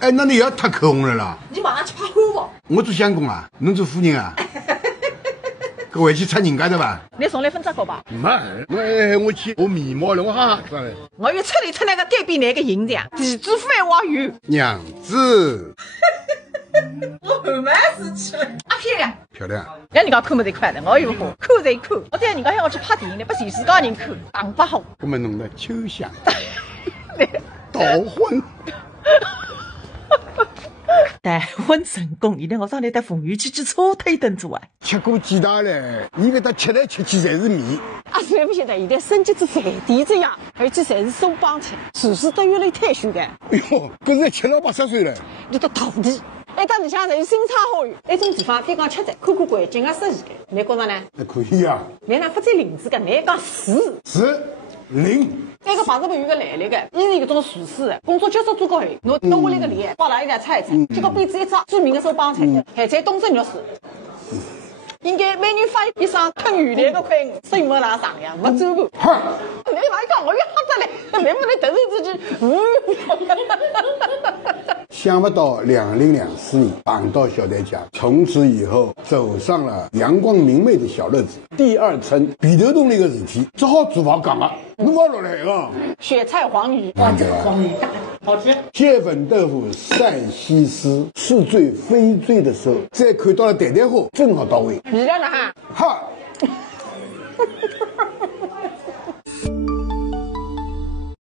哎，那你要太口红了啦！你马上去拍花不？我做相公啊，侬做夫人啊？搿回去擦人家的吧？你送来分只狗吧？没，我去画面膜了，我哈哈上来。我要彻底出那个改变那个形象，地主饭我有。娘子，我后蛮事去了，啊漂亮。漂亮。让人家看不得快的，我有好看才看。我再人家喊我去拍电影呢，把全世界人看，打不好。我们弄得秋香，倒婚。待婚成功，现在学生来带凤园去去车推灯做啊。吃过几大嘞？伊搿搭吃来吃去侪是米。啊，算不晓得，现在升级至饭店这样，而且侪是手帮菜，厨师都越来越退休的。哎哟，搿是70、80岁了。你到土地，一搭里向侪有新差好友，那种地方非讲吃的，看看环境啊，适宜的，你觉着呢？那可以啊。你哪发展林子个？你讲是。零。那个房子不有个来历个，伊是一种厨师的，工作结束做过后，侬到屋里个脸，帮哪一家菜一菜，结果变成一只著名的手帮菜，还在东正肉丝。应该每年发一双吞原来个块生活哪上呀，没走步。你哪讲我又吓着嘞？能不能等自己？想不到2004年搬到小台家，从此以后走上了阳光明媚的小日子。第二春皮头洞里个事体，只好厨房讲了，侬勿落来个。雪菜黄鱼，哇，这个黄鱼大，好吃。芥粉豆腐鳝西施是最非罪的时候，再看到了蛋蛋花，正好到位。你让哪哈？哈。